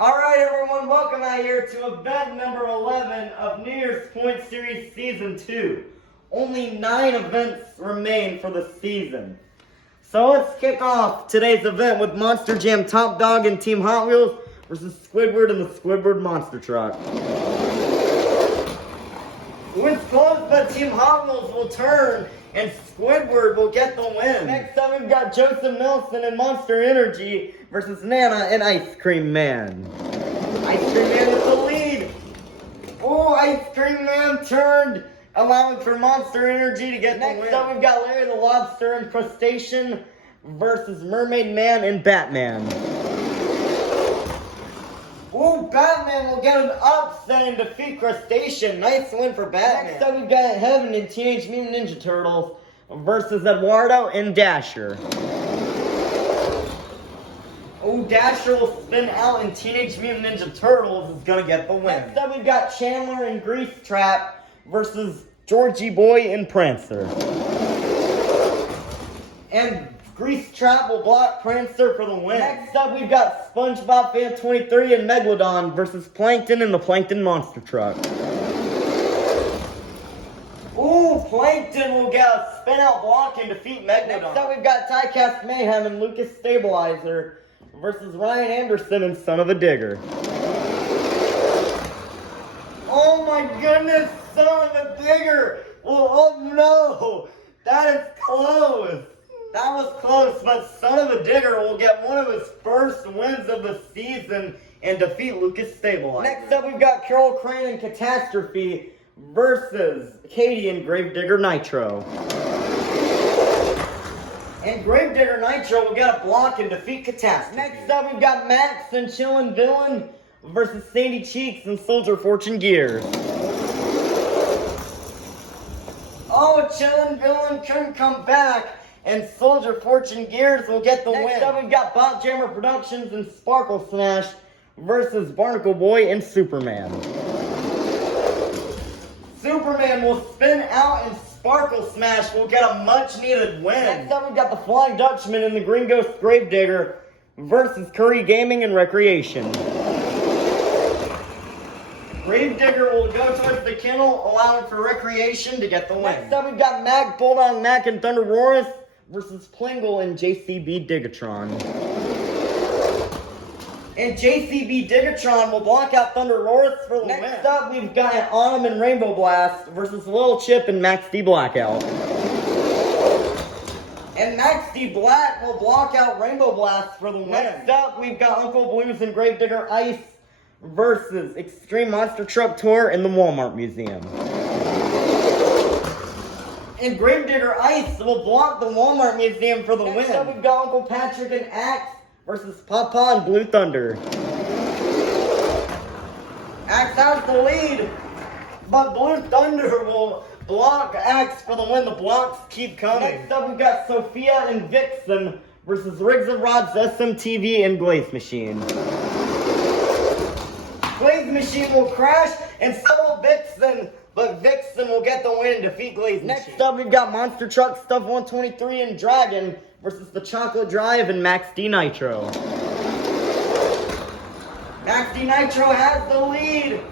Alright everyone, welcome out here to event number 11 of New Year's Point Series Season 2. Only 9 events remain for the season. So let's kick off today's event with Monster Jam Top Dog and Team Hot Wheels versus Squidward and the Squidward Monster Truck. When it's close, but Team Hot Wheels will turn and Squidward will get the win. Next up, we've got Joseph Nelson and Monster Energy versus Nana and Ice Cream Man. Ice Cream Man with the lead. Oh, Ice Cream Man turned, allowing for Monster Energy to get the win. Next up, we've got Larry the Lobster and Crustacean versus Mermaid Man and Batman. Ooh, Batman will get an upset and defeat Crustacean. Nice win for Batman. Next up, we've got Heaven and Teenage Mutant Ninja Turtles versus Eduardo and Dasher. Ooh, Dasher will spin out and Teenage Mutant Ninja Turtles is gonna get the win. Next up, we've got Chandler and Grease Trap versus Georgie Boy and Prancer. And Grease Trap will block Prancer for the win. Next up, we've got SpongeBob Fan 23 and Megalodon versus Plankton and the Plankton Monster Truck. Ooh, Plankton will get a spin-out block and defeat Megalodon. Next up, we've got Tycast Mayhem and Lucas Stabilizer versus Ryan Anderson and Son of a Digger. Oh my goodness, Son of a Digger! Oh no, that is close. That was close, but Son of a Digger will get one of his first wins of the season and defeat Lucas Stabilizer. Next up, we've got Carol Crane and Catastrophe versus Katie and Gravedigger Nitro. And Gravedigger Nitro will get a block and defeat Catastrophe. Next up, we've got Max and Chillin' Villain versus Sandy Cheeks and Soldier Fortune Gears. Oh, Chillin' Villain couldn't come back, and Soldier Fortune Gears will get the win. Next up, we've got Bot Jammer Productions and Sparkle Smash versus Barnacle Boy and Superman. Superman will spin out and Sparkle Smash will get a much-needed win. Next up, we've got the Flying Dutchman and the Green Ghost Gravedigger versus Curry Gaming and Recreation. Gravedigger will go towards the kennel, allowing for Recreation to get the win. Next up, we've got Mac, Bulldog Mac, and Thunder Roarus versus Plingle and JCB Digatron. And JCB Digatron will block out Thunder Roarus for the win. Next up, we've got Autumn and Rainbow Blast versus Lil Chip and Max D Blackout. And Max D Black will block out Rainbow Blast for the win. Next up, we've got Uncle Blues and Gravedigger Ice versus Extreme Monster Truck Tour in the Walmart Museum. And Gravedigger Ice will block the Walmart Museum for the win. Next up, we've got Uncle Patrick and Axe versus Papa and Blue Thunder. Axe has the lead, but Blue Thunder will block Axe for the win. The blocks keep coming. Next up, we've got Sophia and Vixen versus Riggs and Rods, SMTV, and Glaze Machine. Glaze Machine will crash, and so will Vixen, but Vixen will get the win and defeat Glaze Machine. Next up, we've got Monster Truck Stuff 123 and Dragon versus the Chocolate Drive and Max D Nitro. Max D Nitro has the lead,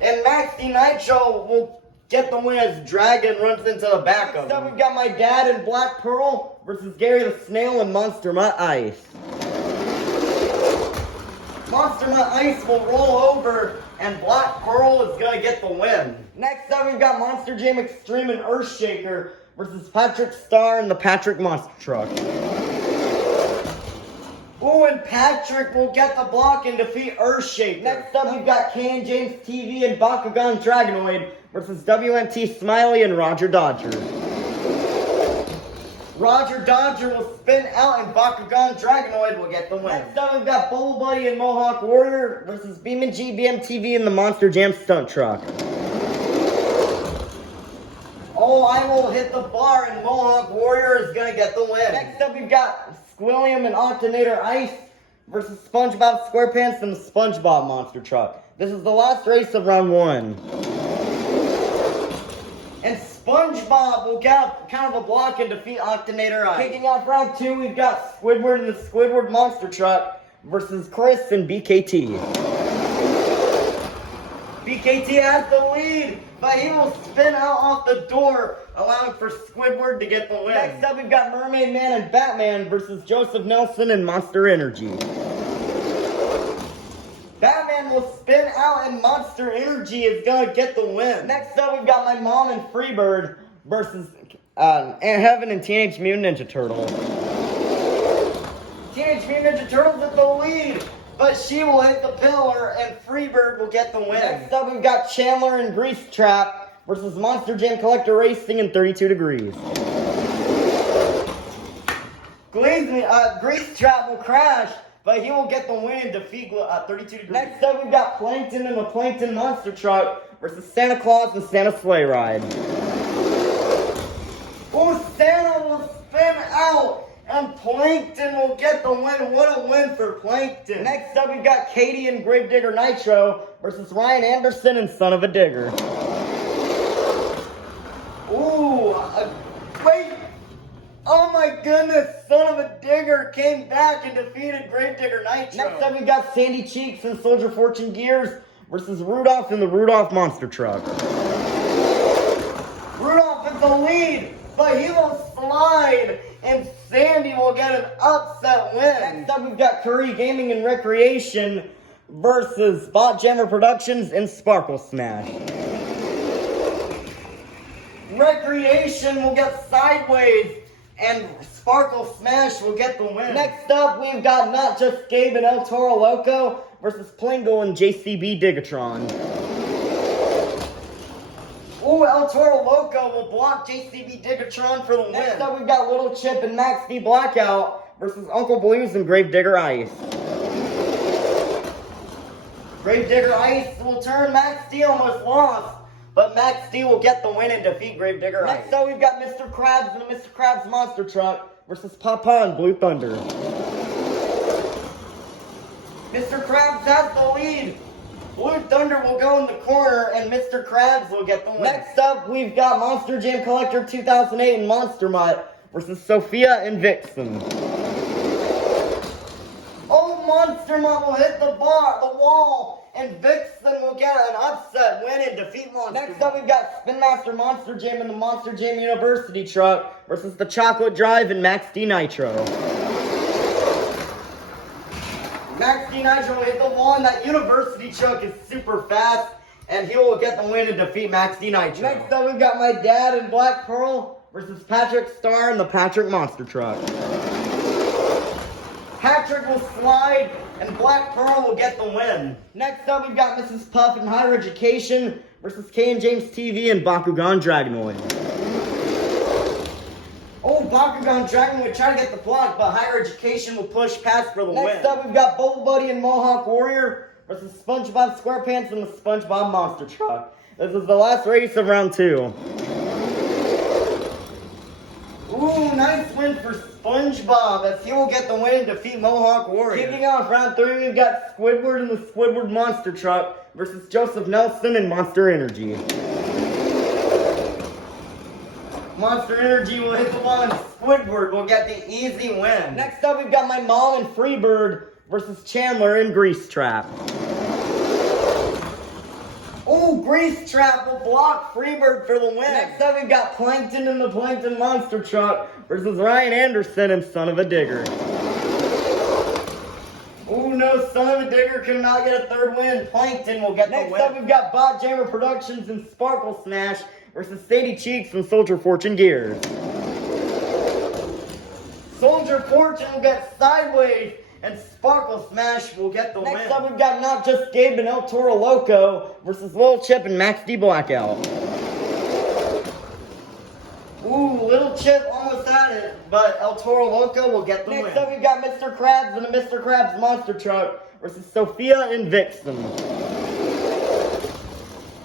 and Max D Nitro will get the win as Dragon runs into the back of him. Next up, we've got My Dad and Black Pearl versus Gary the Snail and Monster Mutt Ice. Monster Mutt Ice will roll over, and Black Pearl is going to get the win. Next up, we've got Monster Jam Extreme and Earthshaker versus Patrick Star and the Patrick Monster Truck. Ooh, and Patrick will get the block and defeat Earthshaker. Next up, we've got Ken James TV and Bakugan Dragonoid versus WMT Smiley and Roger Dodger. Roger Dodger will spin out and Bakugan Dragonoid will get the win. Next up, we've got Bubble Buddy and Mohawk Warrior versus BeamNG, BMTV, and the Monster Jam Stunt Truck. Oh, I will hit the bar and Mohawk Warrior is going to get the win. Next up, we've got Squilliam and Octonator Ice versus SpongeBob SquarePants and the SpongeBob Monster Truck. This is the last race of round 1. And SpongeBob will get kind of a block and defeat Octonator Ice. Kicking off round 2, we've got Squidward and the Squidward Monster Truck versus Chris and BKT. BKT has the lead, but he will spin out off the door, allowing for Squidward to get the win. Next up, we've got Mermaid Man and Batman versus Joseph Nelson and Monster Energy. Batman will spin out and Monster Energy is gonna get the win. Next up, we've got my mom and Freebird versus Aunt Heaven and Teenage Mutant Ninja Turtles. Teenage Mutant Ninja Turtles is the lead, but she will hit the pillar and Freebird will get the win. Next up, we've got Chandler and Grease Trap versus Monster Jam Collector Racing in 32 Degrees. Grease Trap will crash, but he will get the win and defeat 32 Degrees. Next up, we've got Plankton and the Plankton Monster Truck versus Santa Claus and Santa Sleigh Ride. Oh, Santa will spin out and Plankton will get the win. What a win for Plankton. Next up, we've got Katie and Gravedigger Nitro versus Ryan Anderson and Son of a Digger. Ooh, wait. Oh my goodness, Son of a Digger came back and defeated Gravedigger Nitro. Next up, we got Sandy Cheeks and Soldier Fortune Gears versus Rudolph and the Rudolph Monster Truck. Rudolph is the lead, but he will slide and Sandy will get an upset win. Next up, we've got Curry Gaming and Recreation versus Bot Jammer Productions and Sparkle Smash. Recreation will get Sideways and Sparkle Smash will get the win. Next up, we've got Not Just Gabe and El Toro Loco versus Plingle and JCB Digatron. Ooh, El Toro Loco will block JCB Digatron for the win. Next up, we've got Little Chip and Max D Blackout versus Uncle Blues and Gravedigger Ice. Gravedigger Ice will turn. Max D almost lost, but Max D will get the win and defeat Gravedigger Ice. Next up, we've got Mr. Krabs and the Mr. Krabs Monster Truck versus Papa and Blue Thunder. Mr. Krabs has the lead. Blue Thunder will go in the corner and Mr. Krabs will get the win. Next up, we've got Monster Jam Collector 2008 and Monster Mutt versus Sophia and Vixen. Oh, Monster Mutt will hit the wall, and Vixen will get an upset win and defeat Monster Mutt. Next up, we've got Spin Master Monster Jam and the Monster Jam University Truck versus the Chocolate Drive and Max D Nitro. Max D Nitro will hit the wall, and that University Truck is super fast, and he will get the win and defeat Max D Nitro. Next up, we've got my dad and Black Pearl versus Patrick Star and the Patrick Monster Truck. Patrick will slide, and Black Pearl will get the win. Next up, we've got Mrs. Puff and Higher Education versus K and James TV and Bakugan Dragonoid. Oh, Bakugan Dragonoid try to get the block, but Higher Education will push past for the win. Next up, we've got Bolt Buddy and Mohawk Warrior versus SpongeBob SquarePants and the SpongeBob Monster Truck. This is the last race of round 2. Ooh, nice win for SpongeBob as he will get the win and defeat Mohawk Warrior. Kicking off round 3, we've got Squidward and the Squidward Monster Truck versus Joseph Nelson and Monster Energy. Monster Energy will hit the wall and Squidward will get the easy win. Next up, we've got my mom and Freebird versus Chandler and Grease Trap. Oh, Grease Trap will block Freebird for the win. Next up, we've got Plankton and the Plankton Monster Truck versus Ryan Anderson and Son of a Digger. Oh no, Son of a Digger cannot get a third win. Plankton will get the win. Next up, we've got Bot Jammer Productions and Sparkle Smash versus Sadie Cheeks and Soldier Fortune Gears. Soldier Fortune will get Sideways, and Sparkle Smash will get the win. Next up, we've got Not Just Gabe and El Toro Loco versus Little Chip and Max D Blackout. Ooh, Little Chip almost had it, but El Toro Loco will get the win. Next up, we've got Mr. Krabs and the Mr. Krabs Monster Truck versus Sophia and Vixen.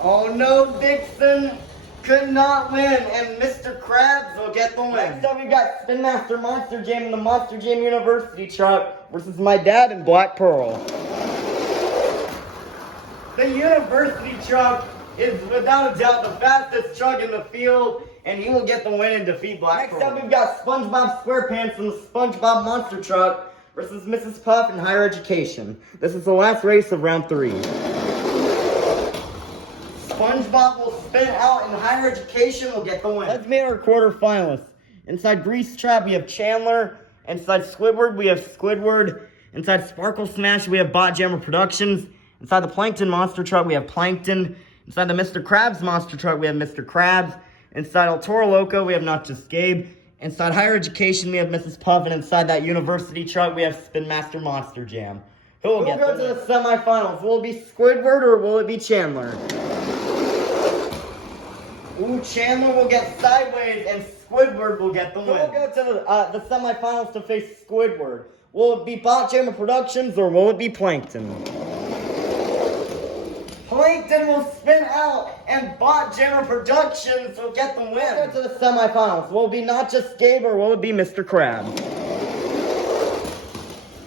Oh no, Vixen could not win, and Mr. Krabs will get the win. Next up, we got Spin Master Monster Jam and the Monster Jam University Truck versus my dad and Black Pearl. The University Truck is without a doubt the fastest truck in the field, and he will get the win and defeat Black Pearl. Next up, we've got SpongeBob SquarePants and the SpongeBob Monster Truck versus Mrs. Puff in higher education. This is the last race of round 3. SpongeBob will spin out in higher education, will get the win. Let's meet our quarterfinalists. Inside Grease Trap, we have Chandler. Inside Squidward, we have Squidward. Inside Sparkle Smash, we have Bot Jammer Productions. Inside the Plankton Monster Truck, we have Plankton. Inside the Mr. Krabs Monster Truck, we have Mr. Krabs. Inside El Toro Loco, we have Not Just Gabe. Inside Higher Education, we have Mrs. Puff. And inside that University Truck, we have Spin Master Monster Jam. Who will go to the semifinals? Will it be Squidward or will it be Chandler? Ooh, Chandler will get sideways and Squidward will get the win. We'll go to the semifinals to face Squidward. Will it be Bot Jammer Productions or will it be Plankton? Plankton will spin out and Bot Jammer Productions will get the win. We'll go to the semifinals. Will it be Not Just Gabe or will it be Mr. Krabs?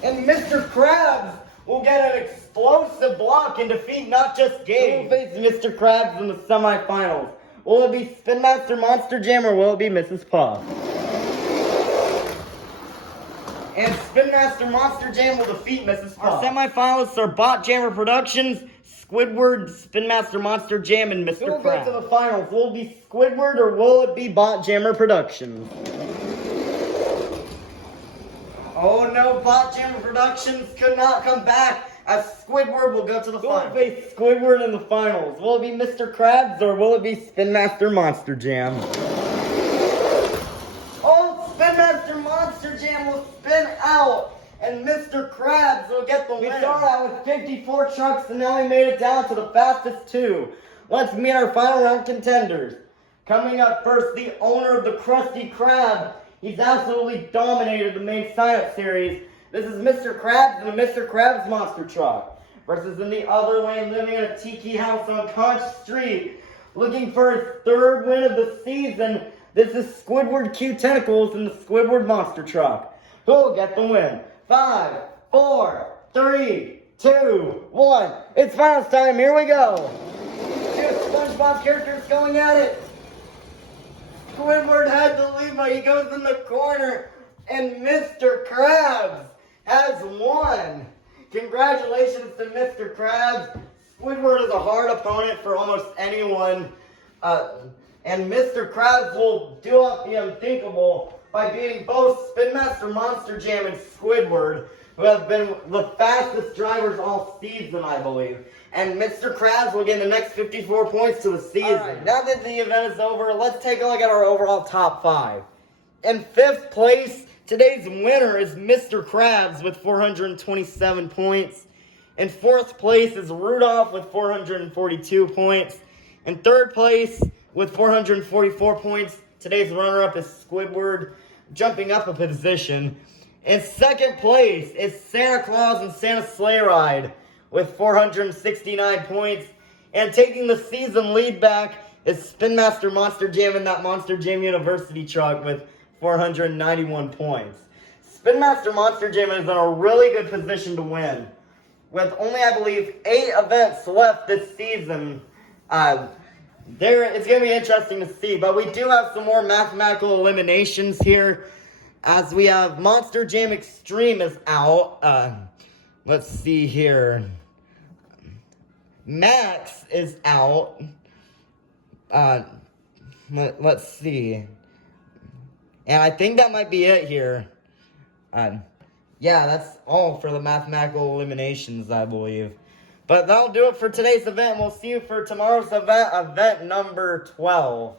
And Mr. Krabs will get an explosive block and defeat Not Just Gabe. We'll face Mr. Krabs in the semifinals. Will it be Spin Master Monster Jam or will it be Mrs. Puff? And Spin Master Monster Jam will defeat Mrs. Puff. Our semifinalists are Bot Jammer Productions, Squidward, Spin Master Monster Jam, and Mr. Krabs. Who will go to the finals? Will it be Squidward or will it be Bot Jammer Productions? Oh no, Bot Jammer Productions could not come back. As Squidward will go to the finals. Will it be Squidward in the finals? Will it be Mr. Krabs or will it be Spin Master Monster Jam? Oh, Spin Master Monster Jam will spin out and Mr. Krabs will get the win. We started out with 54 trucks and now we made it down to the fastest 2. Let's meet our final round contenders. Coming up first, the owner of the Krusty Krab. He's absolutely dominated the main sign-up series. This is Mr. Krabs and a Mr. Krabs Monster Truck. Versus in the other lane, living in a tiki house on Conch Street. Looking for his 3rd win of the season. This is Squidward Q Tentacles in the Squidward Monster Truck. Who will get the win? 5, 4, 3, 2, 1. It's finals time. Here we go. 2 SpongeBob characters going at it. Squidward had to leave, but he goes in the corner. And Mr. Krabs has won. Congratulations to Mr. Krabs. Squidward is a hard opponent for almost anyone. And Mr. Krabs will do up the unthinkable by beating both Spin Master Monster Jam and Squidward, who have been the fastest drivers all season, I believe. And Mr. Krabs will get the next 54 points to the season. Right, now that the event is over, let's take a look at our overall top 5. In 5th place, today's winner is Mr. Krabs with 427 points. In 4th place is Rudolph with 442 points. In 3rd place with 444 points, today's runner-up is Squidward, jumping up a position. In 2nd place is Santa Claus and Santa Sleigh Ride with 469 points. And taking the season lead back is Spin Master Monster Jam and that Monster Jam University Truck with 491 points. Spin Master Monster Jam is in a really good position to win. With only, I believe, 8 events left this season, it's going to be interesting to see. But we do have some more mathematical eliminations here, as we have Monster Jam Extreme is out. Let's see here. Max is out. Let's see. And I think that might be it here. Yeah, that's all for the mathematical eliminations, I believe. But that'll do it for today's event. We'll see you for tomorrow's event number 12.